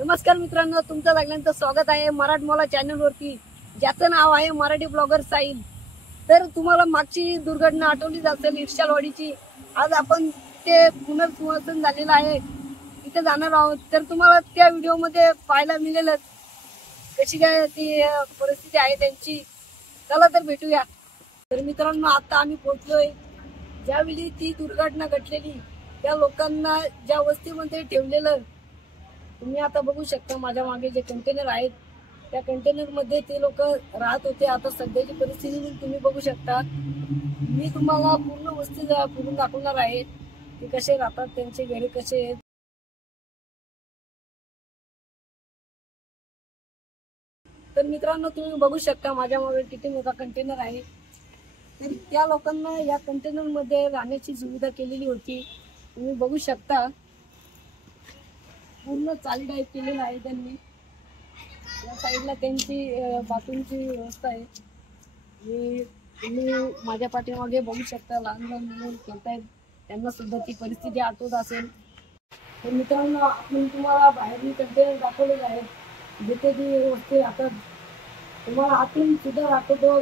नमस्कार मित्रांनो, तुमचं सगळ्यांचं स्वागत आहे मराठमोळा चॅनल वरती, ज्याचं नाव आहे मराठी ब्लॉगर साहिल। तर तुम्हाला मागची दुर्घटना आठवलीच असेल, इर्शालवाडीची। आज आपण ते पुनर्वसन झालेलं आहे, तिथे जाणार आहोत। तर तुम्हाला त्या व्हिडिओ मध्ये पाहायला मिळेल कशी काय ती परिस्थिती आहे त्यांची। चला तर भेटूया। तर मित्रांनो, आता आम्ही पोहोचलोय ज्यावेळी ती दुर्घटना घडलेली त्या लोकांना ज्या वस्तीमध्ये ठेवलेलं तुम्ही आता बघू शकता। माझ्या मागे जे कंटेनर आहेत त्या कंटेनर मध्ये ते लोक राहत होते। आता सध्याची परिस्थिती तुम्ही बघू शकता। मी तुम्हाला पूर्ण वस्ती फिरून दाखवणार आहे ते कसे राहतात, त्यांचे घरे कसे आहेत। तर मित्रांनो, तुम्ही बघू शकता माझ्या मागे किती मोठा कंटेनर आहे। तर त्या लोकांना या कंटेनर मध्ये राहण्याची सुविधा केलेली होती। तुम्ही बघू शकता पूर्ण चाली टाईप केलेलं आहे त्यांनी। या साईडला त्यांची बाथरूमची व्यवस्था आहे। तुम्ही माझ्या पाठीमागे बघू शकता लहान लहान मुलं खेळतायत, त्यांना सुद्धा ती परिस्थिती आठवत असेल। तर मित्रांनो, आपण तुम्हाला बाहेरही कंटेनर दाखवलेले आहेत जिथे ती वस्ती राहतात। तुम्हाला आतून सुद्धा दाखवतो,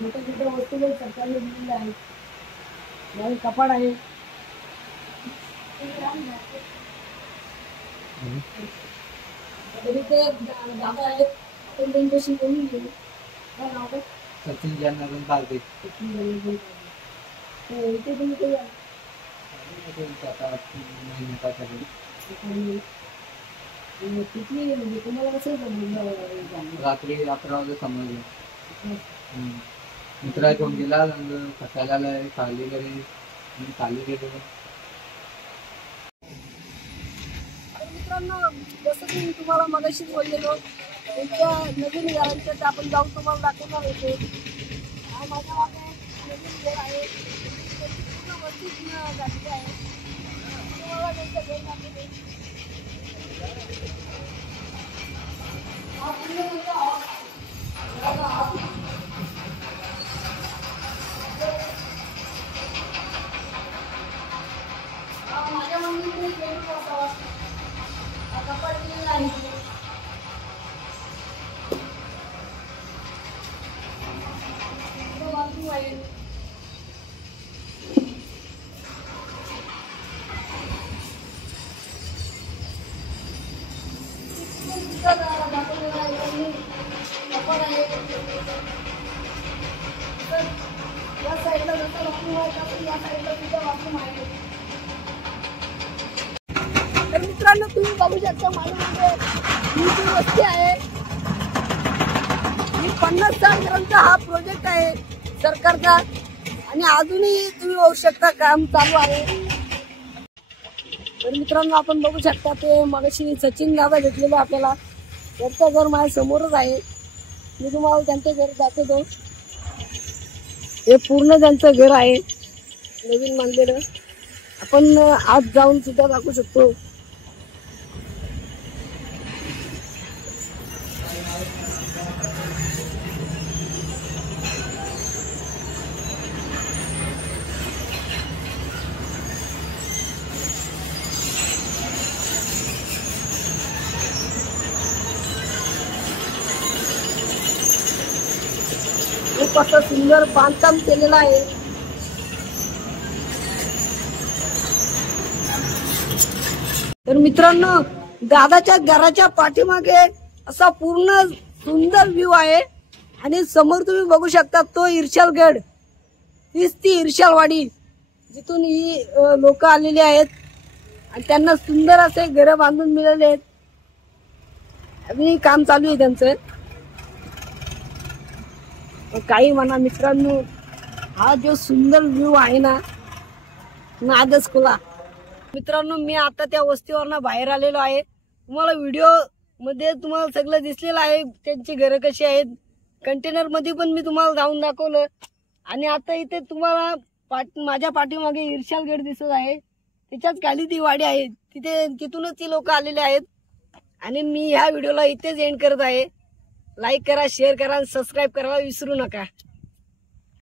मोठ्या मोठ्या वस्तू पण सरकारने दिलेल्या आहेत। यावेळी कपाट आहे। दादा आहेत, आपण त्यांच्याशी बोलून घेऊ। काय नाव आहे? सचिन जनार्दन बागदे। इथे तुम्ही काही किती म्हणजे तुम्हाला कसं रात्री 11 वाजता समजलं। मित्रा घेऊन गेला, सकाळला खाली गेलो। मित्रांनो, जसं की मी तुम्हाला मगाशी बोललेलो, त्यांच्या नवीन घरांच्या आपण जाऊन तुम्हाला दाखवणार होतो। माझ्या मागे नवीन घर आहे, पूर्ण वस्ती झालेली आहे। तुम्हाला त्यांचं घर दाखवते। माझ्या मम्मीने कपाट दिलेला आहे। बाथरूम आहे। दाखवलेला आहे कपाट आहे। या साईडला जसं बाथरूम आहे तसं या साईडला सुद्धा बाथरूम आहे। तर मित्रांनो, तुम्ही बघू शकता माझ्या मागे ही जी वस्ती आहे, ही 50-60 घरांचा हा प्रोजेक्ट आहे सरकारचा। आणि अजूनही तुम्ही बघू शकता काम चालू आहे। तर मित्रांनो, आपण बघू शकता ते मगाशी सचिन दादा भेटलेले आपल्याला। त्यांचं घर माझ्या समोरच आहे। मी तुम्हाला त्यांचं घर दाखवतो। हे पूर्ण त्यांचं घर आहे, नवीन बांधलेलं। आपण आत जाऊन सुद्धा दाखवू शकतो। खूप असं सुंदर बांधकाम केलेलं आहे। तर मित्रांनो, दादाच्या घराच्या पाठीमागे असा पूर्ण सुंदर व्ह्यू आहे। आणि समोर तुम्ही बघू शकता तो इर्शालगड, हीच ती इर्शालवाडी जिथून ही लोक आलेली आहेत आणि त्यांना सुंदर असे घर बांधून मिळाले आहेत। अजूनही काम चालू आहे त्यांचं। काही म्हणा मित्रांनो, हा जो सुंदर व्ह्यू आहे ना, नादच खुला। मित्रांनो, मी आता त्या वस्तीवरनं बाहेर आलेलो आहे। तुम्हाला व्हिडिओ मध्ये तुम्हाला सगळं दिसलेलं आहे, त्यांची घरं कशी आहेत। कंटेनर मध्ये पण मी तुम्हाला जाऊन दाखवलं। आणि आता इथे तुम्हाला माझ्या पाठीमागे इर्शालगड दिसत आहे, त्याच्याच खाली ती वाडी आहे। तिथूनच ती लोक आलेले आहेत। आणि मी ह्या व्हिडिओला इथेच एंड करत आहे। लाईक करा, शेअर करा आणि सबस्क्राईब करायला विसरू नका।